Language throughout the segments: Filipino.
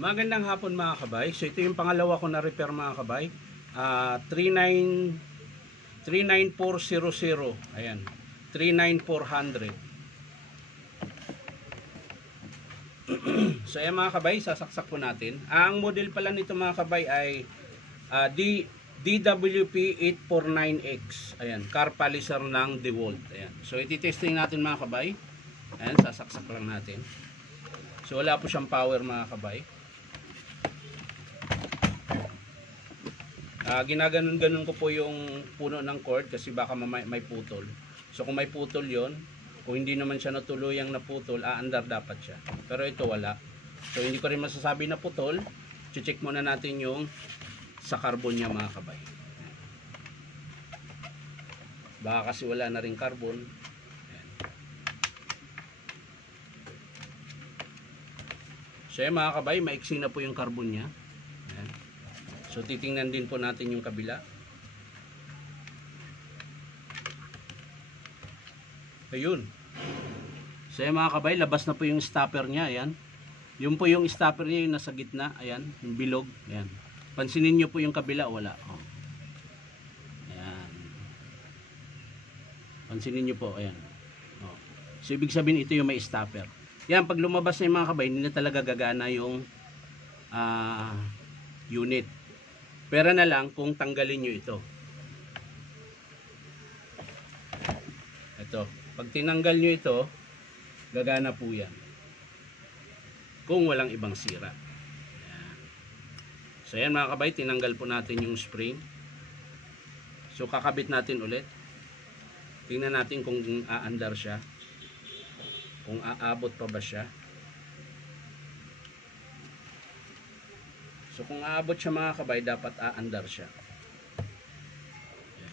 Magandang hapon mga kabay. So ito yung pangalawa ko na repair mga kabay. 39400. Ayan. 39400. So ayan mga kabay, sasaksak po natin. Ang model pala nito mga kabay ay DWP 849X. Ayan, car polisher ng DeWalt. Ayan. So ititesting natin mga kabay. Ayan, sasaksak lang natin. So wala po siyang power mga kabay. Ginaganon-ganon ko po yung puno ng cord kasi baka may putol. So kung may putol yon, kung hindi naman siya natuluyang naputol, aandar dapat siya. Pero ito wala. So hindi ko rin masasabi na putol. Check muna natin yung sa carbon niya mga kabay. Baka kasi wala na rin carbon. Ayan. So yan mga kabay, maiksi na po yung carbon niya. Ayan. So titingnan din po natin yung kabila. Ayun. So yan mga kabay, labas na po yung stopper niya. Ayan. Yung po yung stopper niya yung nasa gitna. Ayan, yung bilog. Ayan. Pansinin nyo po yung kabila, wala. Oh. Ayan. Pansinin nyo po, ayan. Oh. So ibig sabihin ito yung may stopper. Yan, pag lumabas na yung mga kabay, hindi na talaga gagana yung unit. Pero na lang kung tanggalin nyo ito. Ito. Pag tinanggal nyo ito, gagana po yan. Kung walang ibang sira. Ayan. So yan mga kabay, tinanggal po natin yung spring. So kakabit natin ulit. Tingnan natin kung aandar siya. Kung aabot pa ba siya. So kung aabot siya mga kabay, dapat aandar siya. Ayan.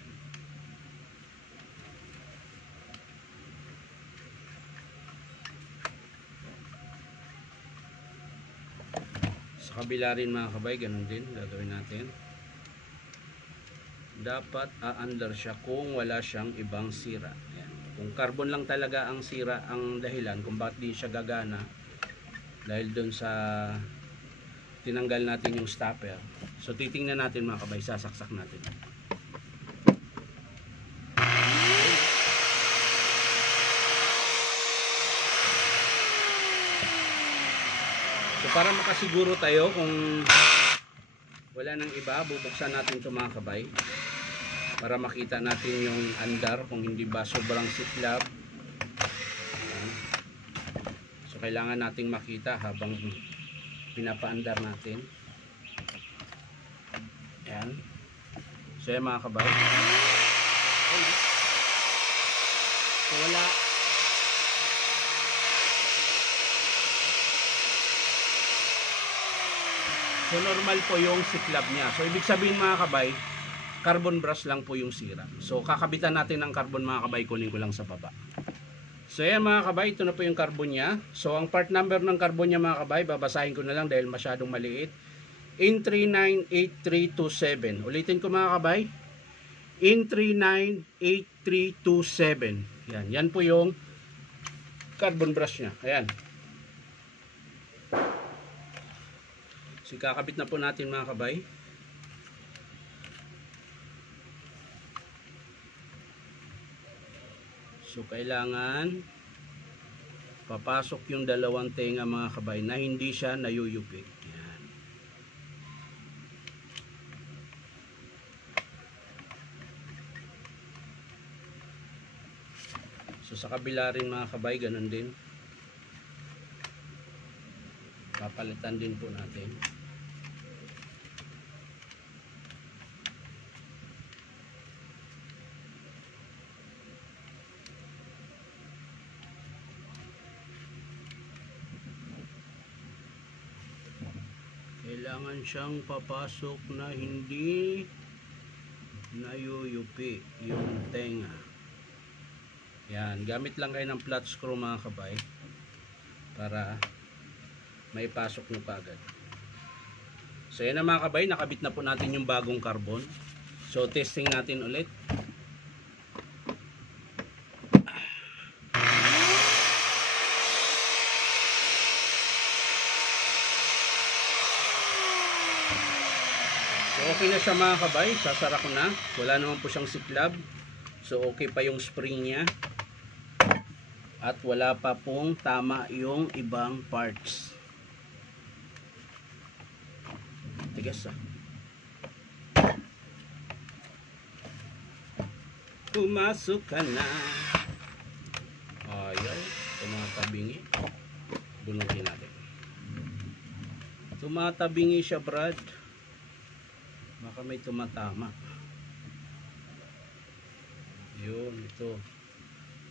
Sa kabila rin mga kabay, ganun din gagawin natin. Dapat aandar siya kung wala siyang ibang sira. Ayan. Kung carbon lang talaga ang sira, ang dahilan kung bakit di siya gagana, dahil doon sa tinanggal natin yung stopper. So titingnan natin mga kabay, sasaksak natin. So para makasiguro tayo kung wala nang iba, bubuksan natin ito mga kabay para makita natin yung andar, kung hindi ba sobrang siklab. So kailangan nating makita habang pinapaandar natin. Ayan. So yan mga kabay. So wala. So normal po yung siklab niya. So ibig sabihin mga kabay, carbon brush lang po yung sira. So kakabitan natin ng carbon mga kabay, kunin ko lang sa baba. So yan mga kabay, ito na po yung carbon niya. So ang part number ng carbon niya mga kabay, babasahin ko na lang dahil masyadong maliit. IN398327. Ulitin ko mga kabay. IN398327. Yan, yan po yung carbon brush niya. Ayan. So kakabit na po natin mga kabay. So kailangan papasok yung dalawang tenga mga kabay na hindi siya nayuyupi. Yan. So sa kabila rin mga kabay, ganun din. Papalitan din po natin. Kailangan siyang papasok na hindi nayuyupi yung tenga. Yan, gamit lang kayo ng flat screw mga kabay para may pasok nyo kaagad. So yan na mga kabay, nakabit na po natin yung bagong carbon. So testing natin ulit. So okay na siya mga kabay, sasara ko na. Wala naman po siyang siklab. So okay pa yung spring niya. At wala pa pong tama yung ibang parts. Tigas ah. Pumasok ka na. Ayaw, tumatabingi. Bunutin natin. Tumatabingi siya, Brad. Baka may tumatama. Yun, ito.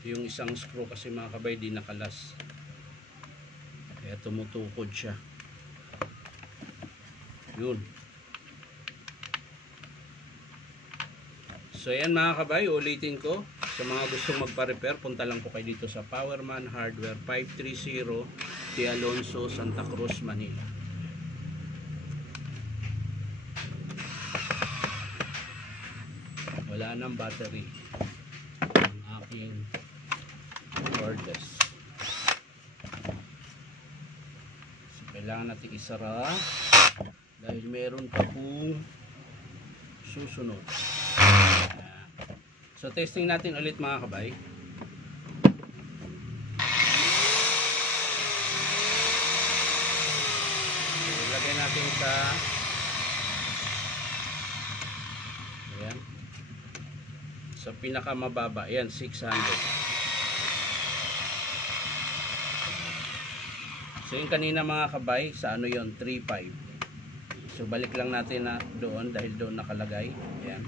Yung isang screw kasi mga kabay di nakalas. Kaya tumutukod siya. Yun. So yan mga kabay, ulitin ko. Sa mga gustong magpa-repair, punta lang po kayo dito sa Powerman Hardware 530 T. Alonso, Santa Cruz, Manila. Wala nang battery ang aking cordless. So kailangan natin isara dahil meron pa pong susunod. So testing natin ulit mga kabay. Ilagay natin sa ayan, sa pinakamababa. Ayan, 600. So yung kanina mga kabay, sa ano yon, 3.5. So balik lang natin na doon dahil doon nakalagay. Ayan.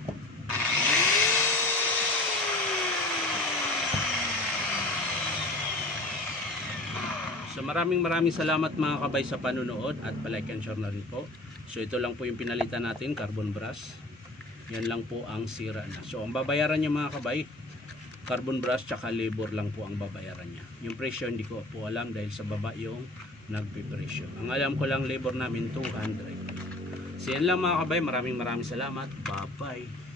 So maraming salamat mga kabay sa panunood at palike and share na rin po. So ito lang po yung pinalitan natin, carbon brush. Yan lang po ang sira na. So ang babayaran niya mga kabay, carbon brush tsaka labor lang po ang babayaran niya. Yung presyo hindi ko po alam dahil sa baba yung nagpipresyo. Ang alam ko lang labor namin 200. So yan lang mga kabay, maraming salamat. Bye bye.